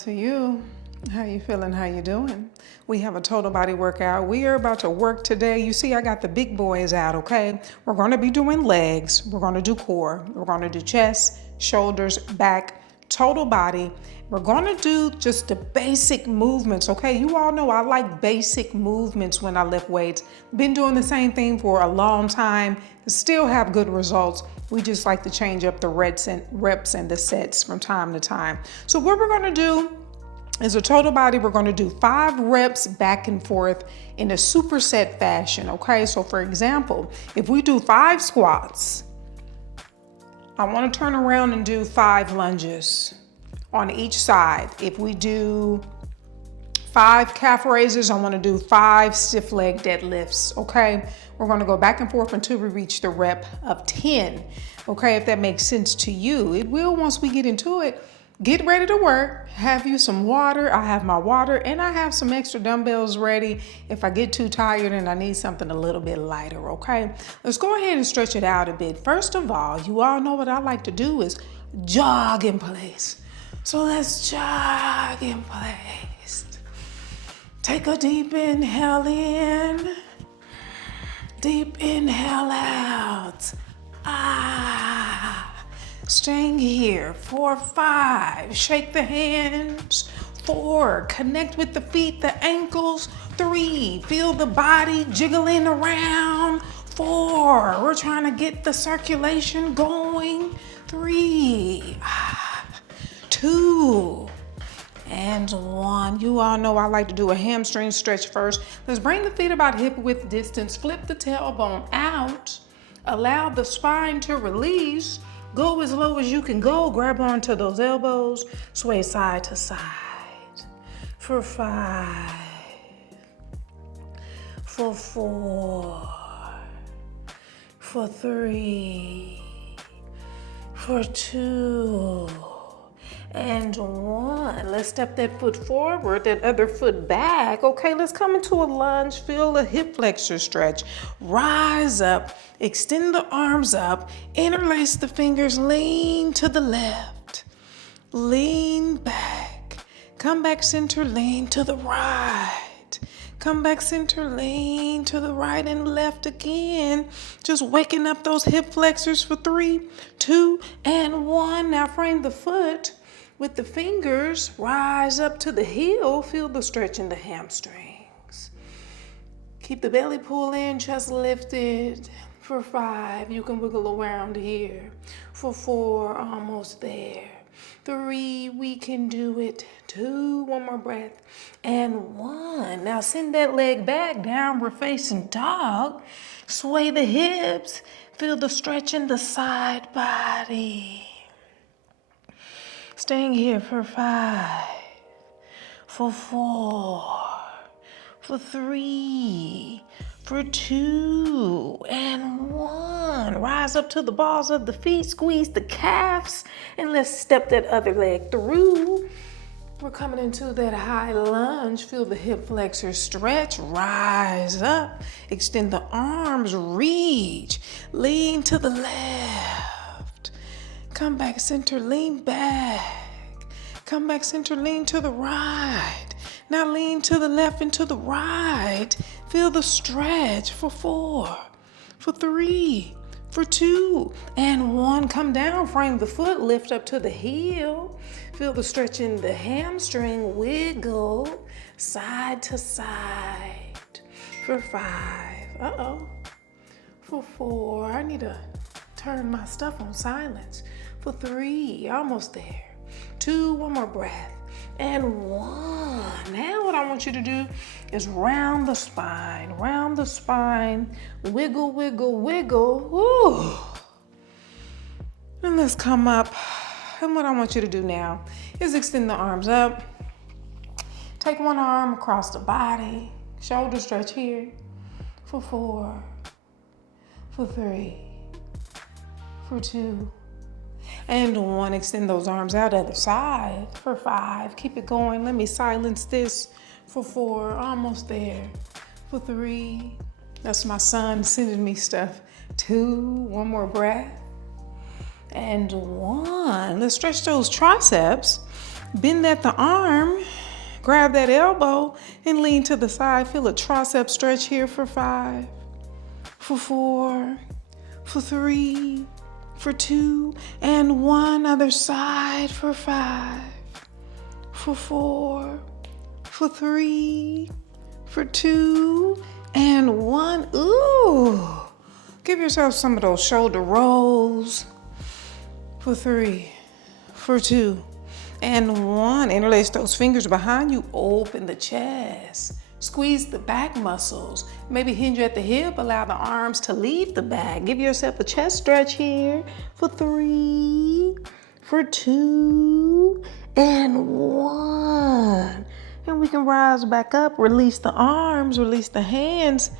to you. How you feeling? How you doing? We have a total body workout. We are about to work today. You see, I got the big boys out, okay? We're going to be doing legs. We're going to do core. We're going to do chest, shoulders, back, total body. We're going to do just the basic movements, okay? You all know I like basic movements when I lift weights. Been doing the same thing for a long time. Still have good results. We just like to change up the reps and the sets from time to time. So what we're going to do is a total body. We're going to do 5 reps back and forth in a superset fashion, okay? So for example, if we do 5 squats, I want to turn around and do 5 lunges on each side. If we do 5 calf raises, I want to do 5 stiff leg deadlifts, okay? We're going to go back and forth until we reach the rep of 10, okay? If that makes sense to you. It will once we get into it. Get ready to work. Have you some water. I have my water and I have some extra dumbbells ready if I get too tired and I need something a little bit lighter, okay? Let's go ahead and stretch it out a bit. First of all, you all know what I like to do is jog in place. So let's jog in place. Take a deep inhale in, deep inhale out. Staying here, 4, 5, shake the hands, 4, connect with the feet, the ankles, 3, feel the body jiggling around, 4, we're trying to get the circulation going, 3, 2, and 1. You all know I like to do a hamstring stretch first. Let's bring the feet about hip width distance, flip the tailbone out, allow the spine to release. Go as low as you can go. Grab onto those elbows. Sway side to side. For 5. For 4. For 3. For 2. And 1. Let's step that foot forward, that other foot back. Okay, let's come into a lunge. Feel a hip flexor stretch. Rise up, extend the arms up, interlace the fingers, lean to the left, lean back, come back center, lean to the right. Come back center, lean to the right and left again. Just waking up those hip flexors for 3, 2, and 1. Now frame the foot with the fingers, rise up to the heel, feel the stretch in the hamstrings. Keep the belly pull in, chest lifted. For 5, you can wiggle around here. For 4, almost there. 3, we can do it. 2, one more breath. And 1. Now send that leg back, downward facing dog. Sway the hips, feel the stretch in the side body. Staying here for 5, for 4, for 3, for 2, and 1. Rise up to the balls of the feet, squeeze the calves, and let's step that other leg through. We're coming into that high lunge. Feel the hip flexor stretch. Rise up, extend the arms, reach, lean to the left. Come back center, lean back. Come back center, lean to the right. Now lean to the left and to the right. Feel the stretch for 4, for 3, for 2, and 1. Come down, frame the foot, lift up to the heel. Feel the stretch in the hamstring, wiggle side to side. For 5, For 4, I need to turn my stuff on silence. For 3, almost there. 2, one more breath. And 1. Now what I want you to do is round the spine. Round the spine. Wiggle, wiggle, wiggle. Woo. And let's come up. And what I want you to do now is extend the arms up. Take one arm across the body. Shoulder stretch here. For 4. For 3. For 2. And 1, extend those arms out other side. For 5, keep it going. Let me silence this. For 4, almost there. For 3, that's my son sending me stuff. 2, one more breath. And 1, let's stretch those triceps. Bend at the arm. Grab that elbow and lean to the side. Feel a tricep stretch here for 5, for 4, for 3, for 2, and 1. Other side for 5, for 4, for 3, for 2, and 1. Ooh. Give yourself some of those shoulder rolls. For 3, for 2, and 1. Interlace those fingers behind you. Open the chest. Squeeze the back muscles. Maybe hinge at the hip. Allow the arms to leave the back. Give yourself a chest stretch here. For 3, for 2, and 1. And we can rise back up. Release the arms. Release the hands.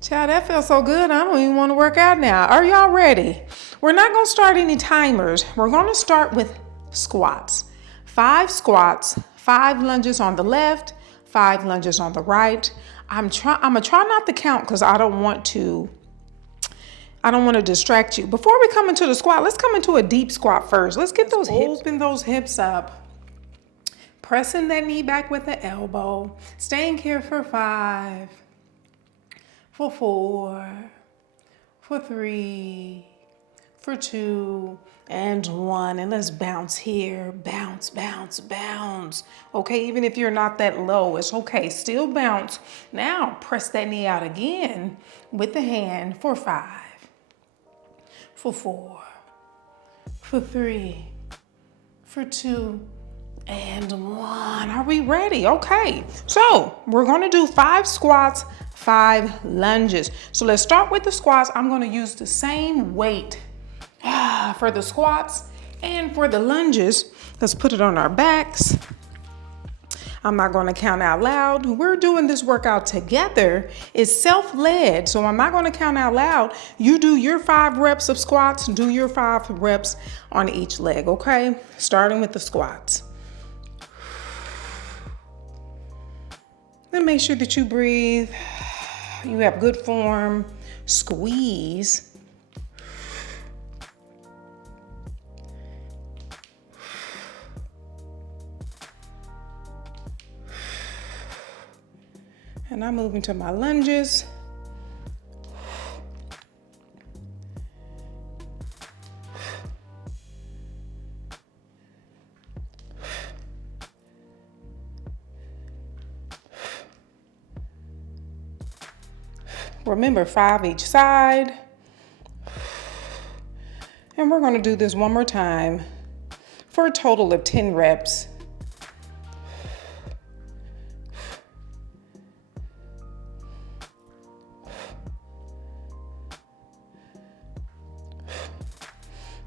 Child, that feels so good. I don't even want to work out now. Are y'all ready? We're not going to start any timers. We're going to start with squats. 5 squats, 5 lunges on the left, 5 lunges on the right. I'm going to try not to count because I don't want to distract you. Before we come into the squat, let's come into a deep squat first. Let's get those hips. Open those hips up. Pressing that knee back with the elbow. Staying here for 5, for 4, for 3, for 2, and 1. And let's bounce here. Bounce, bounce, bounce. Okay, even if you're not that low, it's okay. Still bounce. Now press that knee out again with the hand for 5, for 4, for 3, for 2, and 1. Are we ready? Okay, so we're going to do 5 squats, 5 lunges. So let's start with the squats. I'm going to use the same weight for the squats and for the lunges. Let's put it on our backs. I'm not going to count out loud. We're doing this workout together. It's self-led, so I'm not going to count out loud. You do your 5 reps of squats, do your 5 reps on each leg, okay? Starting with the squats. Then make sure that you breathe. You have good form. Squeeze. And I'm moving to my lunges. Remember, 5 each side. And we're going to do this one more time for a total of 10 reps.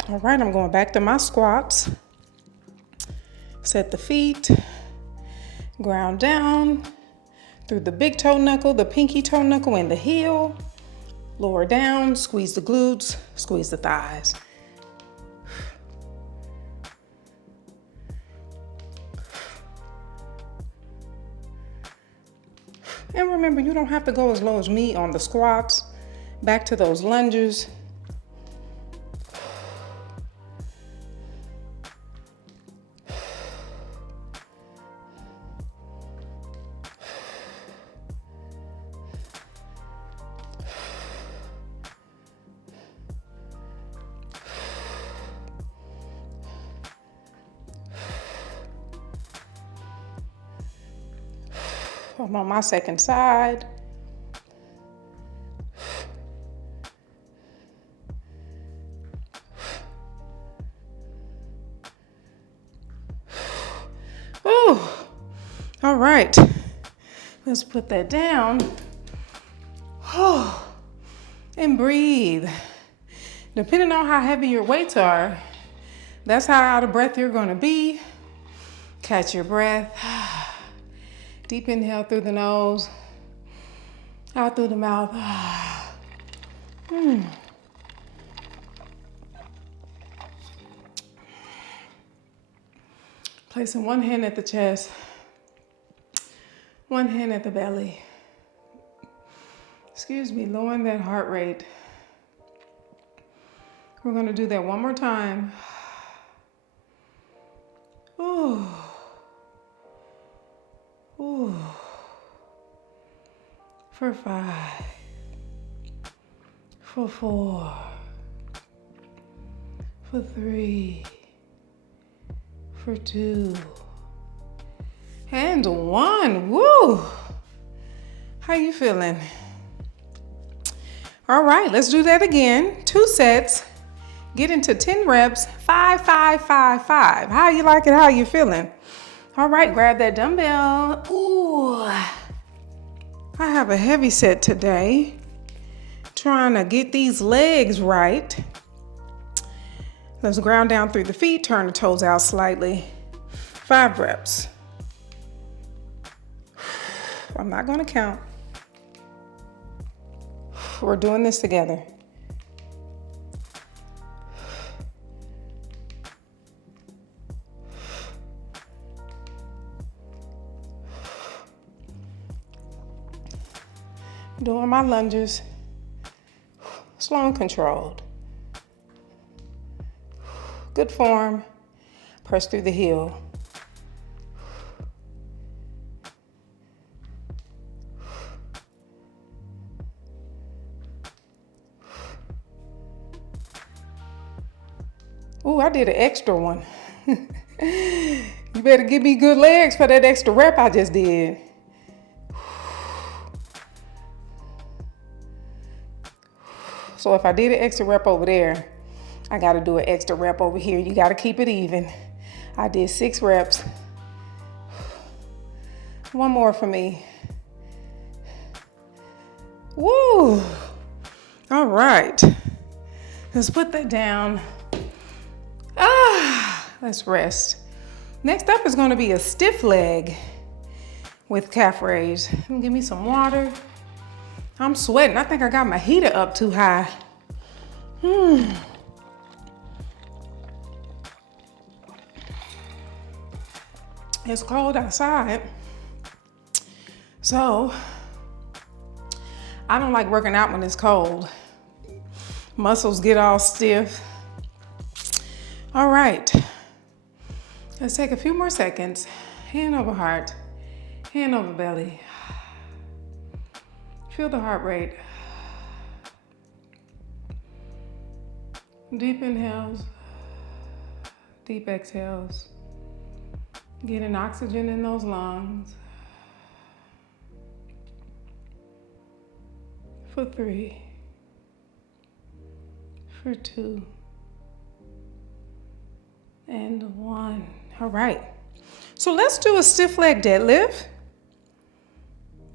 All right, I'm going back to my squats. Set the feet, ground down through the big toe knuckle, the pinky toe knuckle, and the heel. Lower down, squeeze the glutes, squeeze the thighs. And remember, you don't have to go as low as me on the squats. Back to those lunges. I'm on my second side. Ooh. All right. Let's put that down. And breathe. Depending on how heavy your weights are, that's how out of breath you're going to be. Catch your breath. Deep inhale through the nose, out through the mouth. Placing one hand at the chest, one hand at the belly. Lowering that heart rate. We're going to do that one more time. Ooh. Ooh. For 5. For 4. For 3. For 2. And 1. Woo! How you feeling? All right, let's do that again. 2 sets. Get into 10 reps. 5, 5, 5, 5. How you like it? How you feeling? All right, grab that dumbbell. Ooh. I have a heavy set today. Trying to get these legs right. Let's ground down through the feet. Turn the toes out slightly. 5 reps. I'm not going to count. We're doing this together. Doing my lunges. Slow and controlled. Good form. Press through the heel. Ooh, I did an extra one. You better give me good legs for that extra rep I just did. So if I did an extra rep over there, I got to do an extra rep over here. You got to keep it even. I did 6 reps. 1 more for me. Woo! All right. Let's put that down. Let's rest. Next up is going to be a stiff leg with calf raise. Give me some water. I'm sweating. I think I got my heater up too high. It's cold outside. So, I don't like working out when it's cold. Muscles get all stiff. All right. Let's take a few more seconds. Hand over heart, hand over belly. Feel the heart rate. Deep inhales, deep exhales. Getting oxygen in those lungs. For 3, for 2, and 1. All right. So let's do a stiff leg deadlift.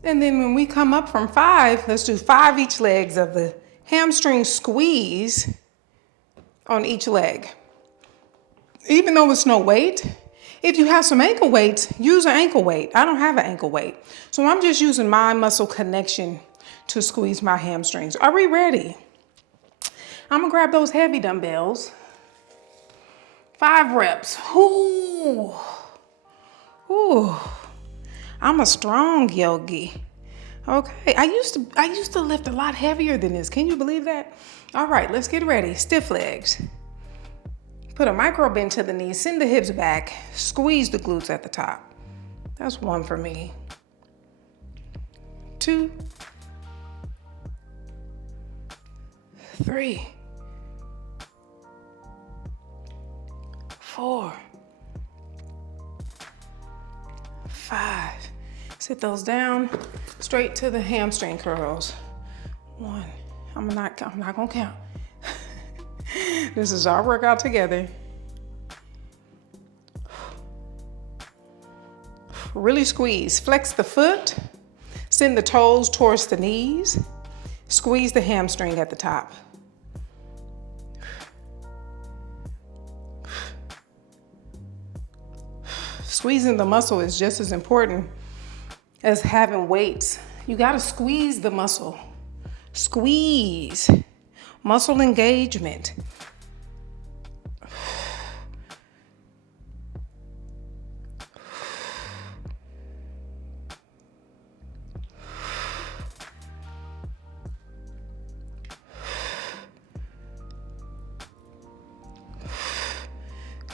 And then when we come up from 5, let's do 5 each legs of the hamstring squeeze on each leg. Even though it's no weight, if you have some ankle weights, use an ankle weight. I don't have an ankle weight. So I'm just using my muscle connection to squeeze my hamstrings. Are we ready? I'm gonna grab those heavy dumbbells. 5 reps. Ooh. Ooh. I'm a strong yogi. Okay, I used to lift a lot heavier than this. Can you believe that? All right, let's get ready. Stiff legs. Put a micro bend to the knees, send the hips back, squeeze the glutes at the top. That's 1 for me. 2, 3, 4, 5. Sit those down, straight to the hamstring curls. 1. I'm not gonna count. This is our workout together. Really squeeze. Flex the foot. Send the toes towards the knees. Squeeze the hamstring at the top. Squeezing the muscle is just as important as having weights. You gotta squeeze the muscle. Squeeze. Muscle engagement.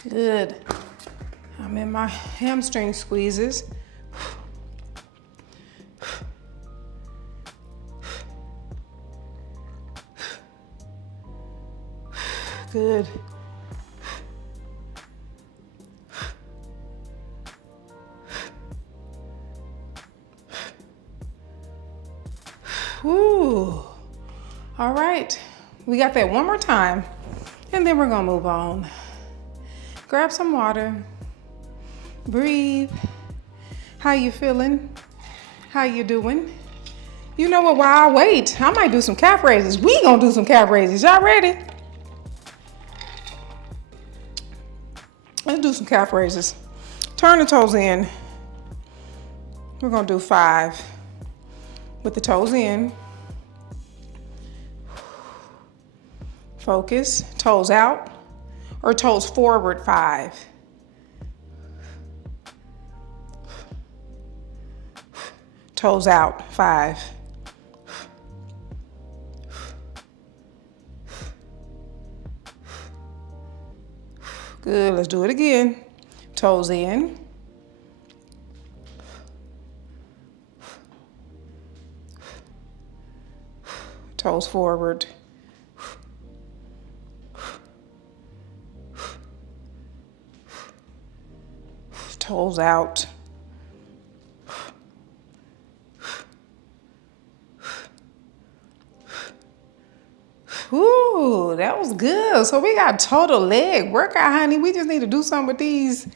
Good. I'm in my hamstring squeezes. Good. Whew. All right, we got that one more time, and then we're gonna move on. Grab some water, breathe. How you feeling? How you doing? You know what, while I wait, I might do some calf raises. We gonna do some calf raises, y'all ready? Let's do some calf raises. Turn the toes in. We're gonna do 5 with the toes in. Focus, toes out or toes forward, 5. Toes out, 5. Good, let's do it again. Toes in. Toes forward. Toes out. Ooh, that was good. So we got total leg workout, honey. We just need to do something with these.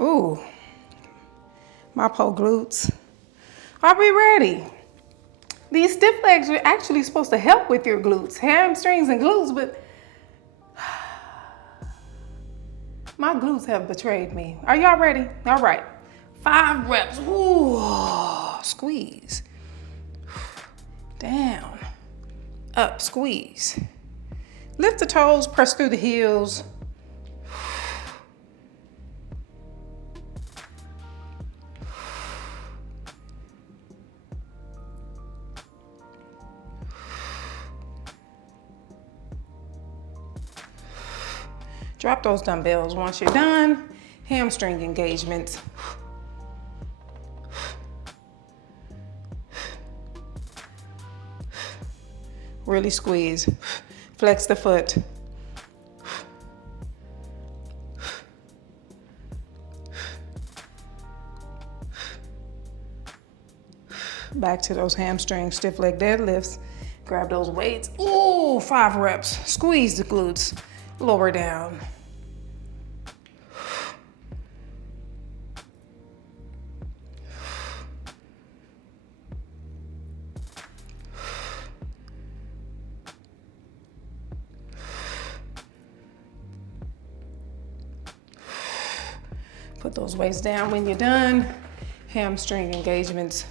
Ooh, my poor glutes. Are we ready? These stiff legs are actually supposed to help with your glutes, hamstrings and glutes, but my glutes have betrayed me. Are y'all ready? All right, 5 reps. Ooh, squeeze. Down, up, squeeze. Lift the toes, press through the heels. Drop those dumbbells once you're done. Hamstring engagements. Really squeeze. Flex the foot. Back to those hamstring stiff leg deadlifts. Grab those weights. Ooh, 5 reps. Squeeze the glutes. Lower down. Put those weights down when you're done. Hamstring engagements.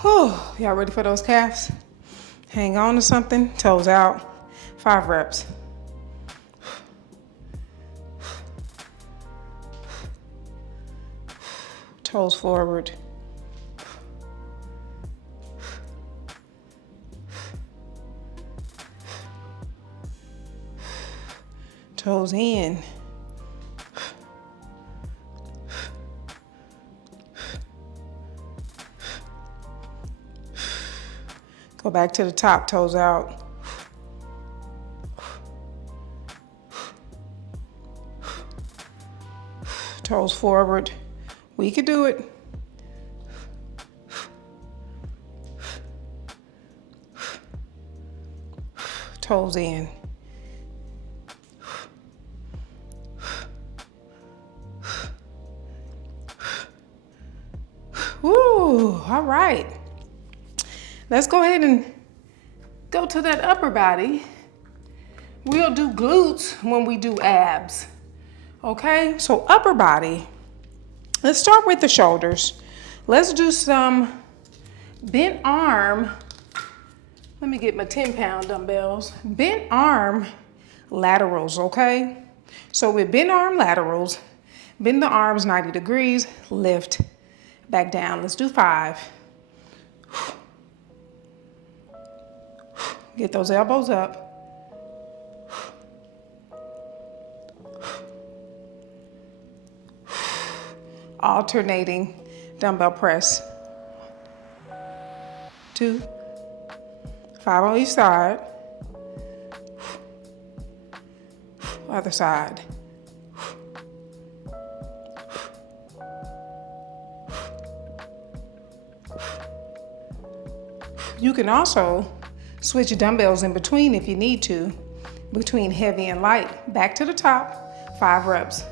Whew, y'all ready for those calves? Hang on to something, toes out, 5 reps. Toes forward. Toes in. Go back to the top, toes out. Toes forward. We could do it. Toes in. Woo, all right. Let's go ahead and go to that upper body. We'll do glutes when we do abs, okay? So upper body, let's start with the shoulders. Let's do some bent arm. Let me get my 10-pound dumbbells. Bent arm laterals, okay? So with bend arm laterals, bend the arms 90 degrees, lift, back down. Let's do 5. Get those elbows up. Alternating dumbbell press. 2, 5 on each side. Other side. You can also switch dumbbells in between if you need to, between heavy and light. Back to the top, 5 reps.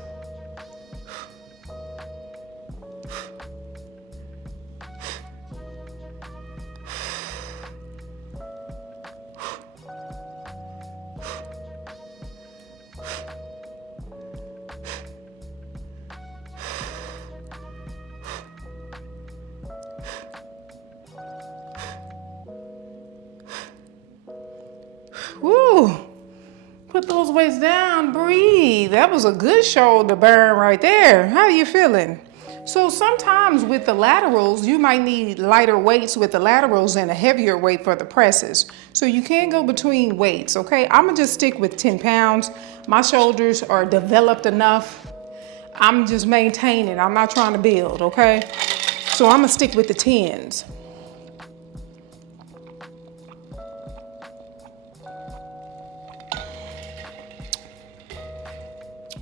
Woo! Put those weights down, breathe. That was a good shoulder burn right there. How are you feeling? So sometimes with the laterals, you might need lighter weights with the laterals and a heavier weight for the presses. So you can go between weights, okay? I'm gonna just stick with 10 pounds. My shoulders are developed enough. I'm just maintaining, I'm not trying to build, okay? So I'm gonna stick with the 10s.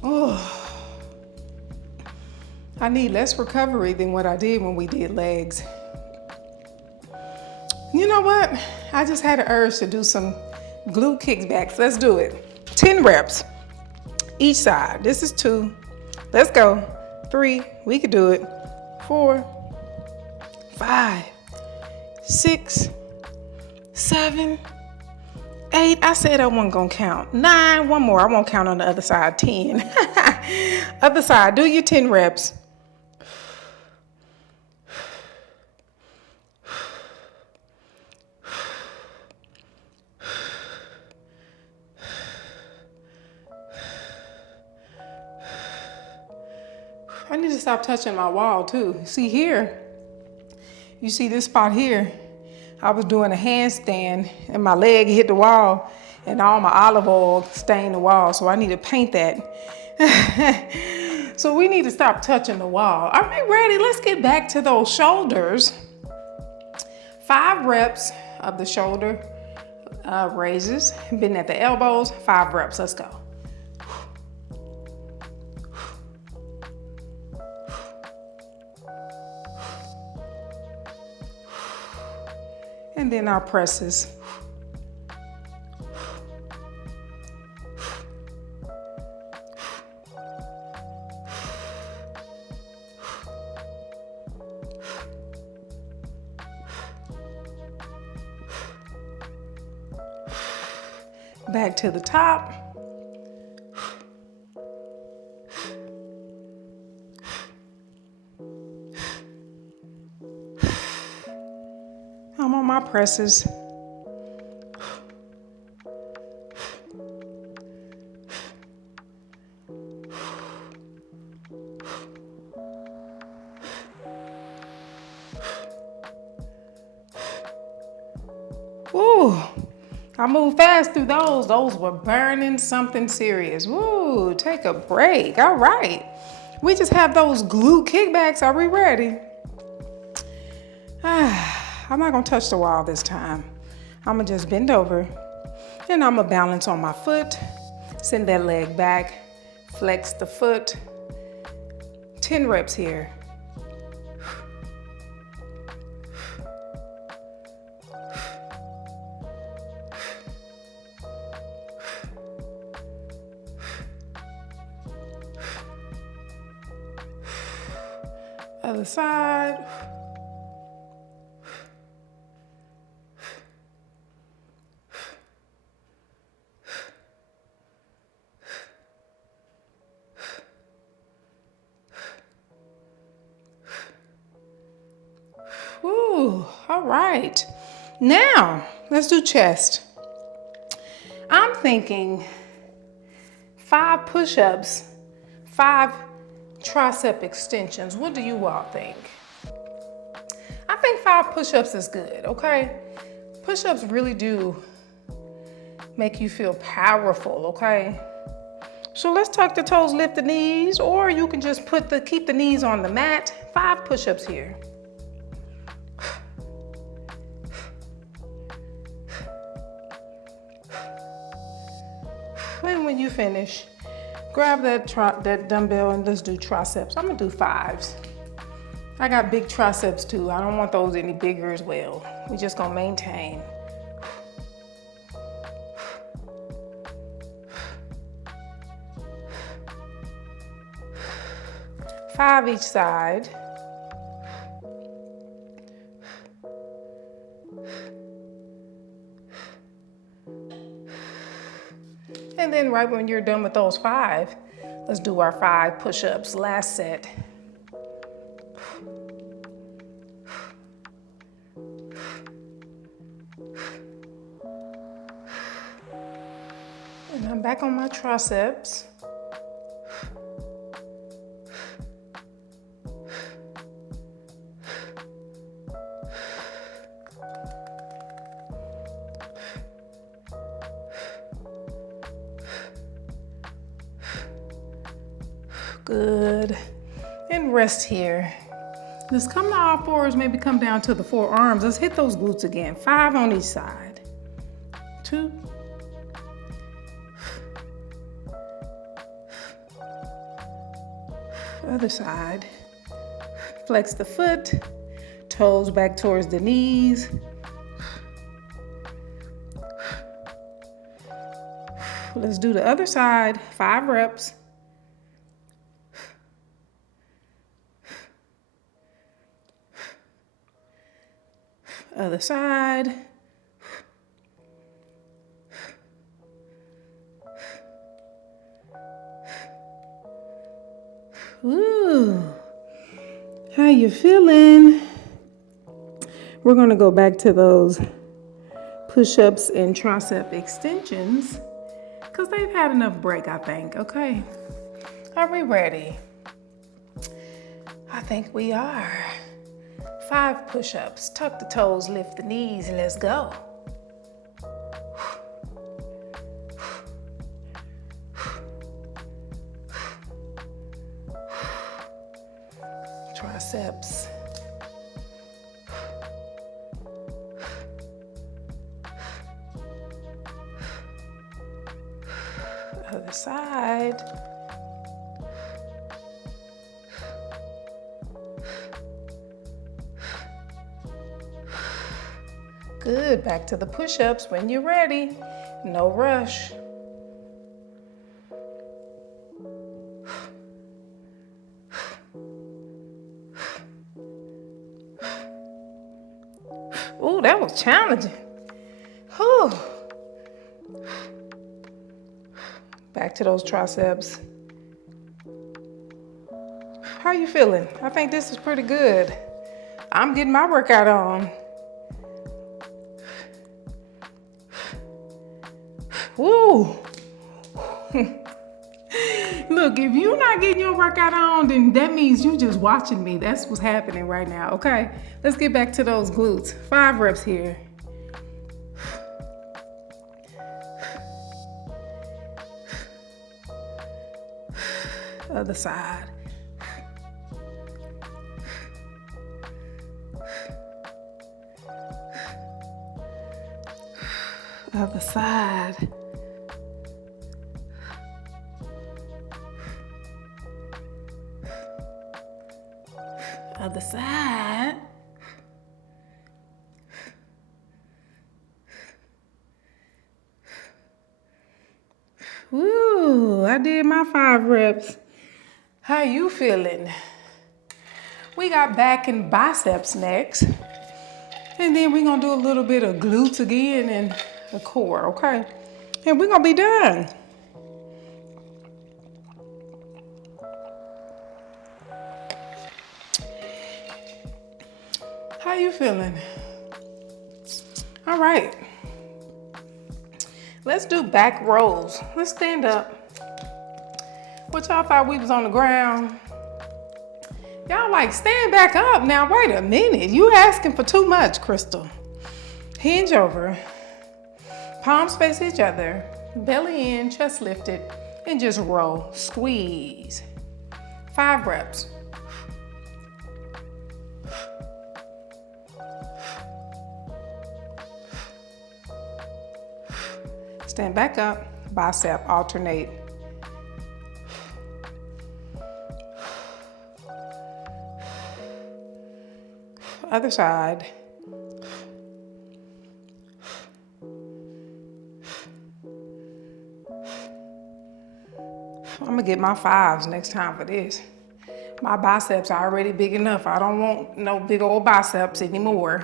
Oh, I need less recovery than what I did when we did legs. You know what? I just had an urge to do some glute kickbacks. Let's do it. 10 reps each side. This is 2. Let's go. 3. We could do it. 4, 5, 6, 7, 8. I said I wasn't gonna count. 9. One more. I won't count on the other side. 10. Other side. Do your 10 reps. I need to stop touching my wall too. See here, you see this spot here? I was doing a handstand and my leg hit the wall and all my olive oil stained the wall. So I need to paint that. So we need to stop touching the wall. Are we ready? Let's get back to those shoulders. 5 reps of the shoulder raises. Bend at the elbows, 5 reps, let's go. And then our presses. Back to the top. I'm on my presses. Woo! I moved fast through those. Those were burning something serious. Woo! Take a break. All right. We just have those glute kickbacks. Are we ready? I'm not gonna touch the wall this time. I'm gonna just bend over and I'm gonna balance on my foot. Send that leg back. Flex the foot. 10 reps here. Other side. Woo, all right. Now, let's do chest. I'm thinking 5 push-ups, 5 tricep extensions. What do you all think? I think 5 push-ups is good, okay? Push-ups really do make you feel powerful, okay? So let's tuck the toes, lift the knees, or you can just keep the knees on the mat. 5 push-ups here. And when you finish, grab that dumbbell and let's do triceps. I'm gonna do 5s. I got big triceps too. I don't want those any bigger as well. We're just gonna maintain. Five each side. And then right when you're done with those 5, let's do our 5 push-ups, last set. And I'm back on my triceps. Good. And rest here. Let's come to all fours, maybe come down to the forearms. Let's hit those glutes again. 5 on each side. 2. Other side. Flex the foot. Toes back towards the knees. Let's do the other side. 5 reps. Other side. Ooh, how you feeling? We're gonna go back to those push-ups and tricep extensions because they've had enough break, I think, okay? Are we ready? I think we are. 5 push-ups, tuck the toes, lift the knees, and let's go. Triceps. Other side. Good, back to the push-ups when you're ready. No rush. Ooh, that was challenging. Whew. Back to those triceps. How you feeling? I think this is pretty good. I'm getting my workout on. Woo! Look, if you're not getting your workout on, then that means you just watching me. That's what's happening right now, okay? Let's get back to those glutes. 5 reps here. Other side. Other side. Other side. Woo, I did my 5 reps. How you feeling? We got back and biceps next. And then we're gonna do a little bit of glutes again and the core, okay? And we're gonna be done. How you feeling? All right. Let's do back rolls. Let's stand up. What y'all thought we was on the ground? Y'all like, stand back up. Now, wait a minute. You asking for too much, Crystal. Hinge over. Palms face each other. Belly in, chest lifted. And just roll. Squeeze. 5 reps. Stand back up. Bicep alternate. Other side. I'm gonna get my 5s next time for this. My biceps are already big enough. I don't want no big old biceps anymore.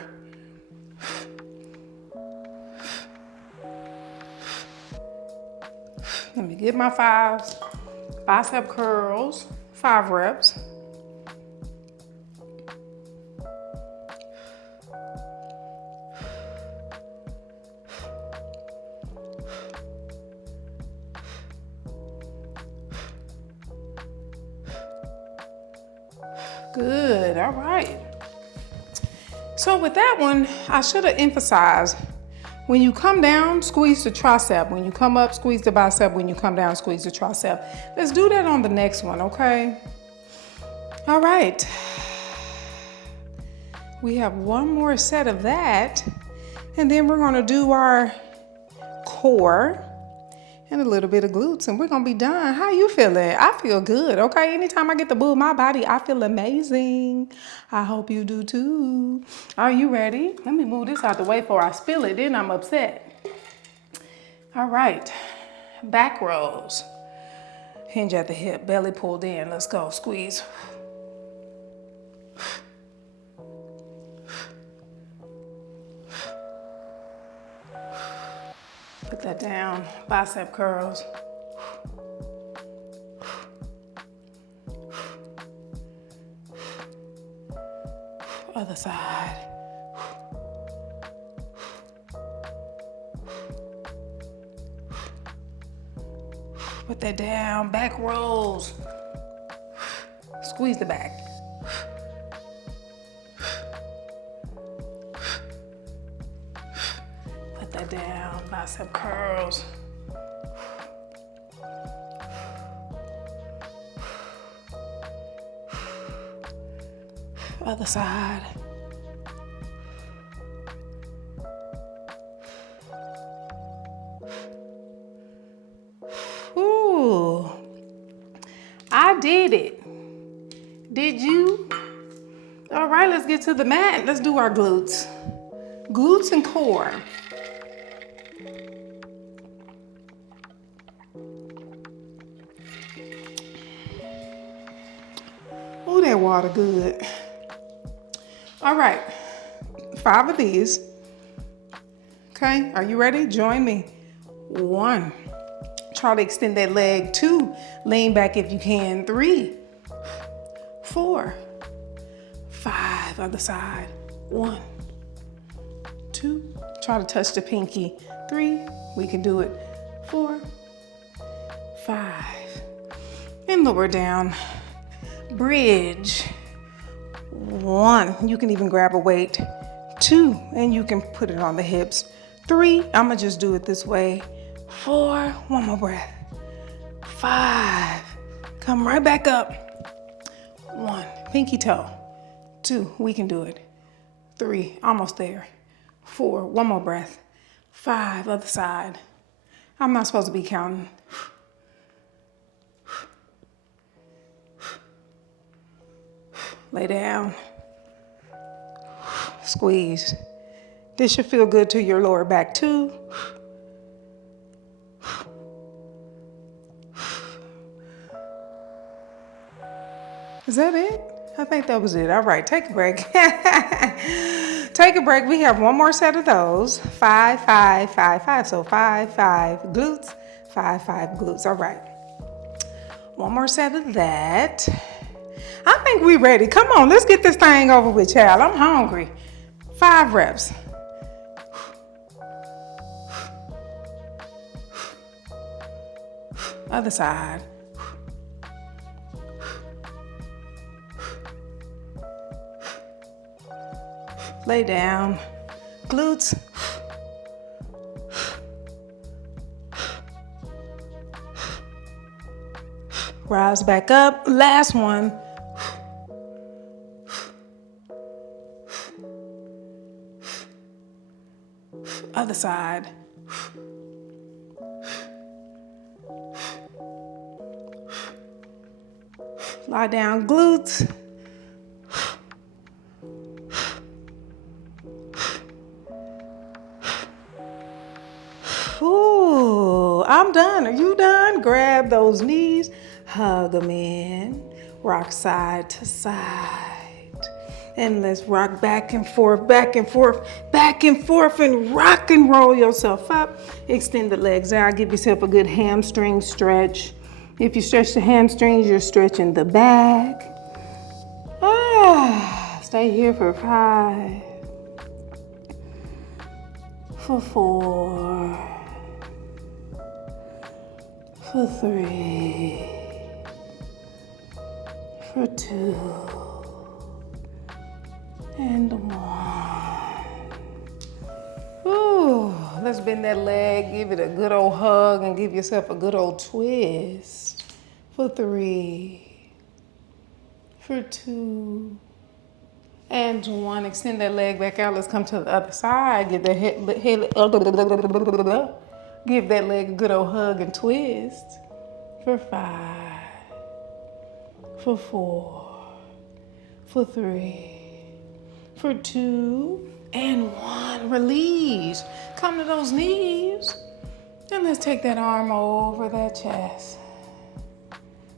Let me get my 5s. Bicep curls, 5 reps. Good, all right. So with that one, I should have emphasized, when you come down, squeeze the tricep. When you come up, squeeze the bicep. When you come down, squeeze the tricep. Let's do that on the next one, okay? All right. We have one more set of that, and then we're gonna do our core and a little bit of glutes, and we're gonna be done. How you feeling? I feel good, okay? Anytime I get to move my body, I feel amazing. I hope you do too. Are you ready? Let me move this out the way before I spill it, then I'm upset. All right, back rolls. Hinge at the hip, belly pulled in. Let's go, squeeze. Put that down, bicep curls. Other side. Put that down, back rolls. Squeeze the back. Put that down, bicep curls. Other side. Ooh, I did it. Did you? All right, let's get to the mat. Let's do our glutes. Glutes and core. Oh, that water good. All right, 5 of these. Okay, are you ready? Join me. 1, try to extend that leg. 2, lean back if you can. 3, 4, 5, other side. 1, 2, try to touch the pinky. 3, we can do it. 4, 5, and lower down. Bridge. 1, you can even grab a weight. 2, and you can put it on the hips. 3, I'm gonna just do it this way. 4, one more breath. 5, come right back up. 1, pinky toe. 2, we can do it. 3, almost there. 4, one more breath. 5, other side. I'm not supposed to be counting. Lay down. Squeeze. This should feel good to your lower back too. Is that it? I think that was it. All right, take a break. Take a break. We have one more set of those. 5, 5, 5, 5. So 5, 5 glutes, 5, 5 glutes. All right. One more set of that. I think we're ready. Come on, let's get this thing over with, child. I'm hungry. 5 reps. Other side. Lay down. Glutes. Rise back up. Last one. Other side. Lie down, glutes. Ooh, I'm done. Are you done? Grab those knees, hug them in, rock side to side. And let's rock back and forth, back and forth, back and forth, and rock and roll yourself up. Extend the legs out. Give yourself a good hamstring stretch. If you stretch the hamstrings, you're stretching the back. Stay here for 5, for 4, for 3, for 2, and 1. Ooh, let's bend that leg, give it a good old hug, and give yourself a good old twist. For 3, for 2, and 1. Extend that leg back out. Let's come to the other side. Give that give that leg a good old hug and twist. For 5, for 4, for 3, for 2, and 1. Release. Come to those knees. And let's take that arm over that chest.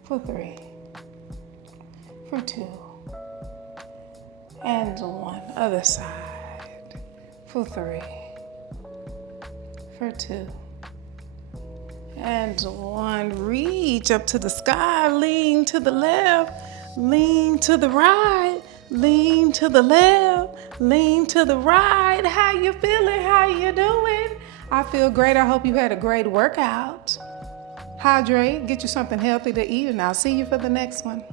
For 3, for 2, and 1. Other side. For 3, for 2, and 1. Reach up to the sky. Lean to the left. Lean to the right. Lean to the left. Lean to the right. How you feeling? How you doing? I feel great. I hope you had a great workout. Hydrate. Get you something healthy to eat, and I'll see you for the next one.